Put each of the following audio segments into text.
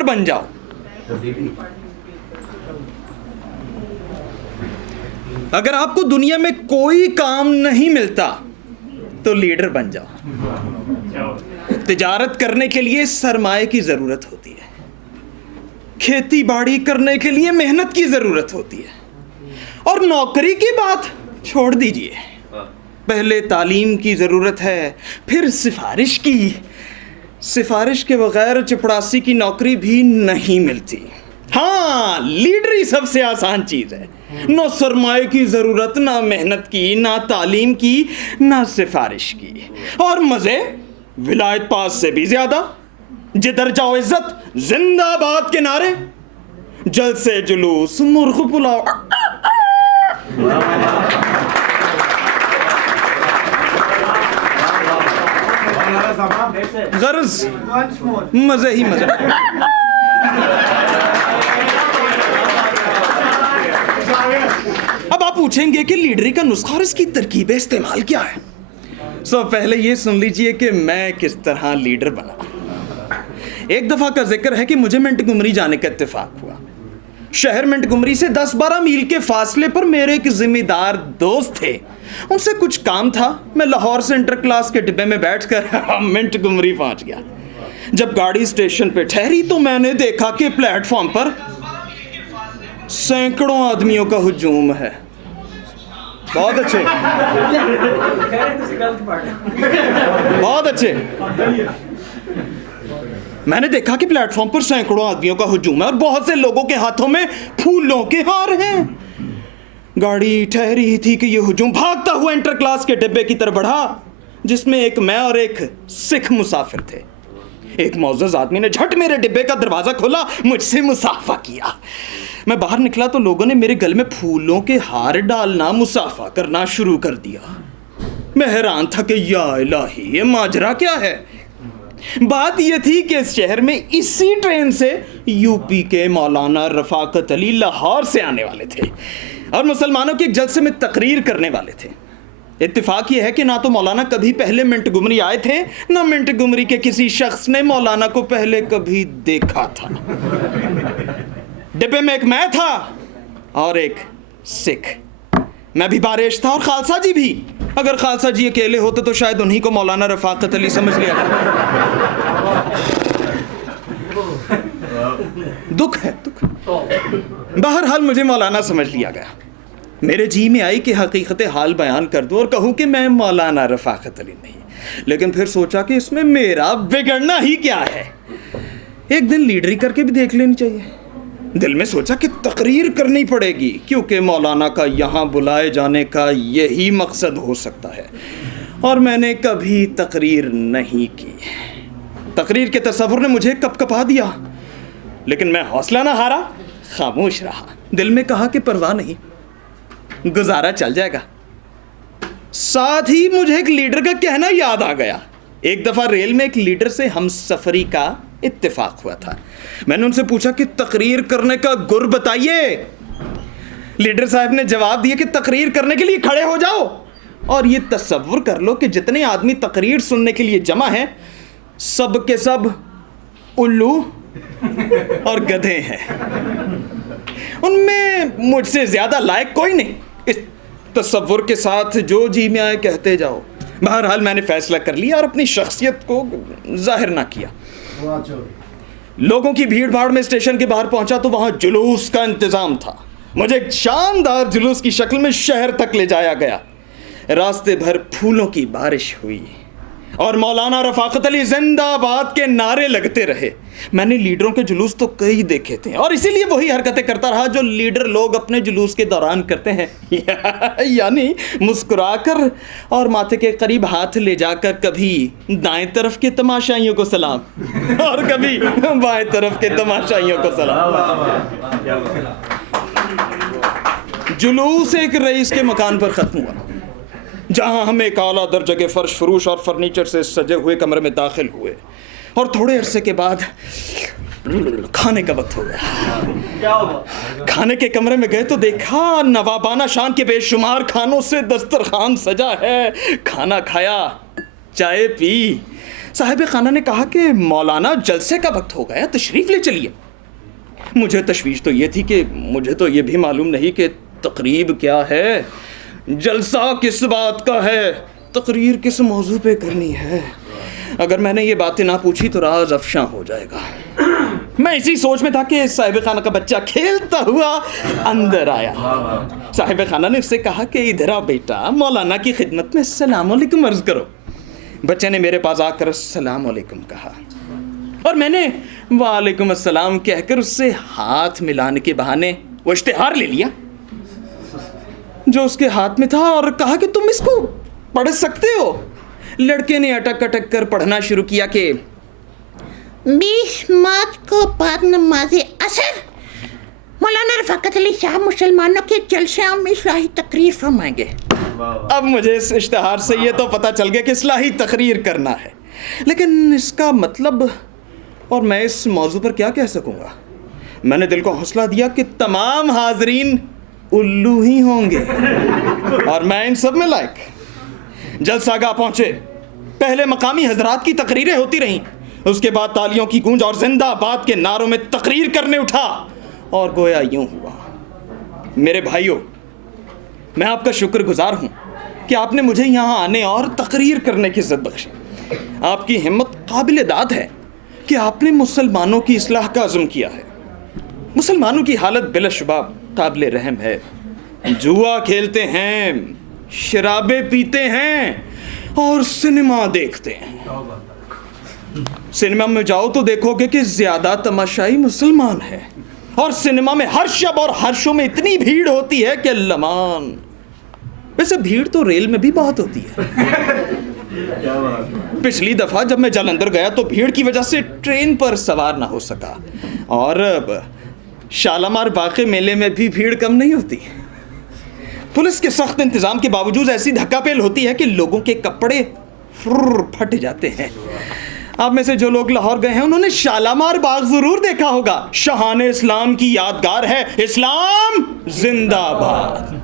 Leader بن جاؤ. اگر آپ کو دنیا میں کوئی کام نہیں ملتا تو لیڈر بن جاؤ. تجارت کرنے کے لیے سرمایہ کی ضرورت ہوتی ہے, کھیتی باڑی کرنے کے لیے محنت کی ضرورت ہوتی ہے, اور نوکری کی بات چھوڑ دیجئے, پہلے تعلیم کی ضرورت ہے, پھر سفارش کی. سفارش کے بغیر چپڑاسی کی نوکری بھی نہیں ملتی. ہاں, لیڈری سب سے آسان چیز ہے. نہ سرمایہ کی ضرورت, نہ محنت کی, نہ تعلیم کی, نہ سفارش کی, اور مزے ولایت پاس سے بھی زیادہ. جدھر جاؤ عزت, زندہ باد کے نعرے, جلسے جلوس, مرغ پلاؤ. غرض مزے ہی مزے. اب آپ پوچھیں گے کہ لیڈری کا نسخہ اور اس کی ترکیب استعمال کیا ہے. پہلے یہ سن لیجئے کہ میں کس طرح لیڈر بنا. ایک دفعہ کا ذکر ہے کہ مجھے منٹگمری جانے کا اتفاق ہوا. شہر منٹگمری سے 10-12 میل کے فاصلے پر میرے ایک ذمہ دار دوست تھے. ان سے کچھ کام تھا. میں لاہور سے انٹر کلاس کے ڈبے میں بیٹھ کر منٹگمری پہنچ گیا. جب گاڑی اسٹیشن پہ ٹھہری تو میں نے دیکھا کہ پلیٹ فارم پر سینکڑوں آدمیوں کا ہجوم ہے. بہت اچھے, بہت اچھے. میں نے دیکھا کہ پلیٹ فارم پر سینکڑوں آدمیوں کا ہجوم ہے اور بہت سے لوگوں کے ہاتھوں میں پھولوں کے ہار ہیں. گاڑی ٹھہری تھی کہ یہ ہجوم بھاگتا ہوا انٹر کلاس کے ڈبے کی طرف بڑھا, جس میں ایک میں اور ایک سکھ مسافر تھے. ایک معزز آدمی نے جھٹ میرے ڈبے کا دروازہ کھولا, مجھ سے مصافحہ کیا. میں باہر نکلا تو لوگوں نے میرے گل میں پھولوں کے ہار ڈالنا, مصافحہ کرنا شروع کر دیا. میں حیران تھا کہ یا الہی, یہ ماجرا کیا ہے. بات یہ تھی کہ اس شہر میں اسی ٹرین سے یو پی کے مولانا رفاقت علی لاہور سے آنے والے تھے اور مسلمانوں کے ایک جلسے میں تقریر کرنے والے تھے. اتفاق یہ ہے کہ نہ تو مولانا کبھی پہلے منٹگمری آئے تھے, نہ منٹگمری کے کسی شخص نے مولانا کو پہلے کبھی دیکھا تھا. ڈبے میں ایک میں تھا اور ایک سکھ. میں بھی باریش تھا اور خالصہ جی بھی. اگر خالصہ جی اکیلے ہوتے تو شاید انہی کو مولانا رفاقت علی سمجھ لیا تھا. دکھ ہے, دکھ. بہرحال مجھے مولانا سمجھ لیا گیا. میرے جی میں آئی کہ حقیقت حال بیان کر دوں اور کہوں کہ میں مولانا رفاقت علی نہیں. لیکن پھر سوچا کہ اس میں میرا بگڑنا ہی کیا ہے. ایک دن لیڈری کر کے بھی دیکھ لینی چاہیے. دل میں سوچا کہ تقریر کرنی پڑے گی, کیونکہ مولانا کا یہاں بلائے جانے کا یہی مقصد ہو سکتا ہے. اور میں نے کبھی تقریر نہیں کی. تقریر کے تصور نے مجھے کپ کپا دیا, لیکن میں حوصلہ نہ ہارا, خاموش رہا. دل میں کہا کہ پرواہ نہیں, گزارا چل جائے گا. ساتھ ہی مجھے ایک لیڈر کا کہنا یاد آ گیا. ایک دفعہ ریل میں ایک لیڈر سے ہم سفری کا اتفاق ہوا تھا. میں نے ان سے پوچھا کہ تقریر کرنے کا گر بتائیے. لیڈر صاحب نے جواب دیا کہ تقریر کرنے کے لیے کھڑے ہو جاؤ اور یہ تصور کر لو کہ جتنے آدمی تقریر سننے کے لیے جمع ہیں سب کے سب الو اور گدھے ہیں. ان میں مجھ سے زیادہ لائق کوئی نہیں. اس تصور کے ساتھ جو جی میں آئے کہتے جاؤ. بہرحال میں نے فیصلہ کر لیا اور اپنی شخصیت کو ظاہر نہ کیا. لوگوں کی بھیڑ بھاڑ میں اسٹیشن کے باہر پہنچا تو وہاں جلوس کا انتظام تھا. مجھے ایک شاندار جلوس کی شکل میں شہر تک لے جایا گیا. راستے بھر پھولوں کی بارش ہوئی اور مولانا رفاقت علی زندہ باد کے نعرے لگتے رہے. میں نے لیڈروں کے جلوس تو کئی دیکھے تھے اور اسی لیے وہی حرکتیں کرتا رہا جو لیڈر لوگ اپنے جلوس کے دوران کرتے ہیں. یعنی مسکرا کر اور ماتھے کے قریب ہاتھ لے جا کر کبھی دائیں طرف کے تماشائیوں کو سلام اور کبھی بائیں طرف کے تماشائیوں کو سلام. جلوس ایک رئیس کے مکان پر ختم ہوا جہاں ہم ایک اعلیٰ درجے کے فرش فروش اور فرنیچر سے سجے ہوئے کمرے میں داخل ہوئے اور تھوڑے عرصے کے بعد کھانے کا وقت ہو گیا. کھانے کے کمرے میں گئے تو دیکھا نوابانہ شان کے بے شمار کھانوں سے دسترخوان سجا ہے. کھانا کھایا, چائے پی, صاحب خانہ نے کہا کہ مولانا جلسے کا وقت ہو گیا، تشریف لے چلیے۔ مجھے تشویش تو یہ تھی کہ مجھے تو یہ بھی معلوم نہیں کہ تقریب کیا ہے، جلسہ کس بات کا ہے، تقریر کس موضوع پہ کرنی ہے۔ اگر میں نے یہ باتیں نہ پوچھی تو راز افشاں ہو جائے گا۔ میں اسی سوچ میں تھا کہ صاحب خانہ کا بچہ کھیلتا ہوا اندر آیا۔ صاحب خانہ نے اس سے کہا کہ ادھر آ بیٹا، مولانا کی خدمت میں السلام علیکم عرض کرو۔ بچے نے میرے پاس آ کر السلام علیکم کہا اور میں نے وعلیکم السلام کہہ کر اس سے ہاتھ ملانے کے بہانے وہ اشتہار لے لیا جو اس کے ہاتھ میں تھا اور کہا کہ تم اس کو پڑھ سکتے ہو۔ لڑکے نے اٹک اٹک کر پڑھنا شروع کیا کہ 20 مارچ کو بعد نماز عصر مولانا رفاقت علی صاحب مسلمانوں کے جلسوں میں اصلاحی تقریر فرمائیں گے۔ اب مجھے اس اشتہار سے یہ تو پتہ چل گیا کہ اصلاحی تقریر کرنا ہے، لیکن اس کا مطلب اور میں اس موضوع پر کیا کہہ سکوں گا؟ میں نے دل کو حوصلہ دیا کہ تمام حاضرین الو ہی ہوں گے اور میں ان سب میں لائق۔ جلسہ گاہ پہنچے، پہلے مقامی حضرات کی تقریریں ہوتی رہیں، اس کے بعد تالیوں کی گونج اور زندہ آباد کے نعروں میں تقریر کرنے اٹھا اور گویا یوں ہوا۔ میرے بھائیوں، میں آپ کا شکر گزار ہوں کہ آپ نے مجھے یہاں آنے اور تقریر کرنے کی عزت بخشی۔ آپ کی ہمت قابل داد ہے کہ آپ نے مسلمانوں کی اصلاح کا عزم کیا ہے۔ مسلمانوں کی حالت بلا شبہ قابل رحم ہے۔ جوا کھیلتے ہیں، شرابیں پیتے ہیں اور سنیما دیکھتے ہیں۔ سنیما میں جاؤ تو دیکھو گے کہ زیادہ تماشائی مسلمان ہے، اور سنیما میں ہر شب اور ہر شو میں اتنی بھیڑ ہوتی ہے کہ لمان۔ ویسے بھیڑ تو ریل میں بھی بہت ہوتی ہے۔ پچھلی دفعہ جب میں جلندھر گیا تو بھیڑ کی وجہ سے ٹرین پر سوار نہ ہو سکا، اور شالامار باغ کے میلے میں بھی بھیڑ کم نہیں ہوتی۔ پولیس کے سخت انتظام کے باوجود ایسی دھکا پیل ہوتی ہے کہ لوگوں کے کپڑے پھٹ جاتے ہیں۔ آپ میں سے جو لوگ لاہور گئے ہیں انہوں نے شالامار باغ ضرور دیکھا ہوگا۔ شاہان اسلام کی یادگار ہے، اسلام زندہ باد۔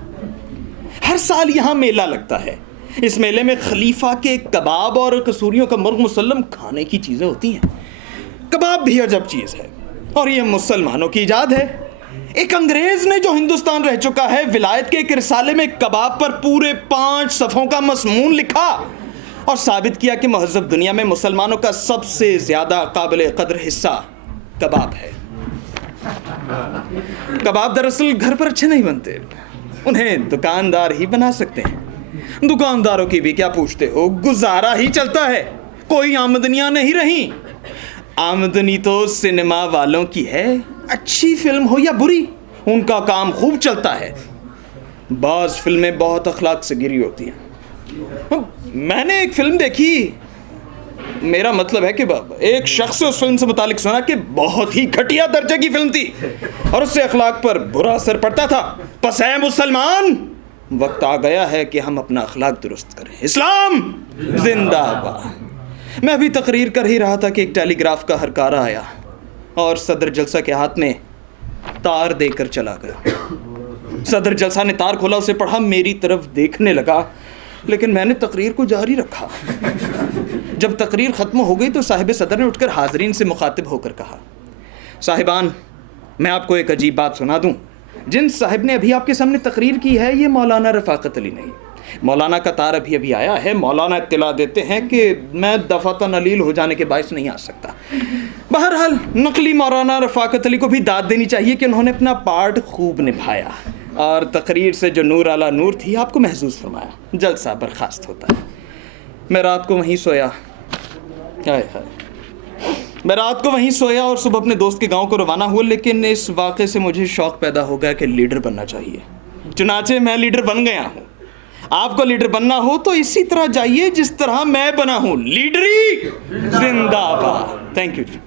ہر سال یہاں میلہ لگتا ہے۔ اس میلے میں خلیفہ کے کباب اور قصوریوں کا مرغ مسلم کھانے کی چیزیں ہوتی ہیں۔ کباب بھی عجب چیز ہے اور یہ مسلمانوں کی ایجاد ہے۔ ایک انگریز نے جو ہندوستان رہ چکا ہے، ولایت کے ایک رسالے میں کباب پر پورے 5 صفحوں کا مضمون لکھا اور ثابت کیا کہ مہذب دنیا میں مسلمانوں کا سب سے زیادہ قابل قدر حصہ کباب ہے۔ کباب دراصل گھر پر اچھے نہیں بنتے، انہیں دکاندار ہی بنا سکتے ہیں۔ دکانداروں کی بھی کیا پوچھتے ہو، گزارا ہی چلتا ہے، کوئی آمدنیاں نہیں رہیں۔ آمدنی تو سنیما والوں کی ہے، اچھی فلم ہو یا بری، ان کا کام خوب چلتا ہے۔ بعض فلمیں بہت اخلاق سے گری ہوتی ہیں۔ میں نے ایک فلم دیکھی، میرا مطلب ہے کہ ایک شخص اس فلم سے متعلق سنا کہ بہت ہی گھٹیا درجے کی فلم تھی اور اس سے اخلاق پر برا اثر پڑتا تھا۔ پس اے مسلمان، وقت آ گیا ہے کہ ہم اپنا اخلاق درست کریں۔ اسلام زندہ باد۔ میں ابھی تقریر کر ہی رہا تھا کہ ایک ٹیلی گراف کا ہرکارہ آیا اور صدر جلسہ کے ہاتھ میں تار دے کر چلا گیا۔ صدر جلسہ نے تار کھولا، اسے پڑھا، میری طرف دیکھنے لگا، لیکن میں نے تقریر کو جاری رکھا۔ جب تقریر ختم ہو گئی تو صاحب صدر نے اٹھ کر حاضرین سے مخاطب ہو کر کہا، صاحبان، میں آپ کو ایک عجیب بات سنا دوں۔ جن صاحب نے ابھی آپ کے سامنے تقریر کی ہے یہ مولانا رفاقت علی نہیں۔ مولانا کا تار ابھی آیا ہے۔ مولانا اطلاع دیتے ہیں کہ میں دفعتاً علیل ہو جانے کے باعث نہیں آ سکتا۔ بہرحال نقلی مولانا رفاقت علی کو بھی داد دینی چاہیے کہ انہوں نے اپنا پارٹ خوب نبھایا اور تقریر سے جو نور اعلیٰ نور تھی آپ کو محسوس فرمایا۔ جلسہ برخاست ہوتا ہے۔ میں رات کو وہیں سویا، اور صبح اپنے دوست کے گاؤں کو روانہ ہوا، لیکن اس واقعے سے مجھے شوق پیدا ہو گیا کہ لیڈر بننا چاہیے۔ چنانچہ میں لیڈر بن گیا ہوں۔ آپ کو لیڈر بننا ہو تو اسی طرح جائیے جس طرح میں بنا ہوں۔ لیڈری زندہ باد۔ Thank you G.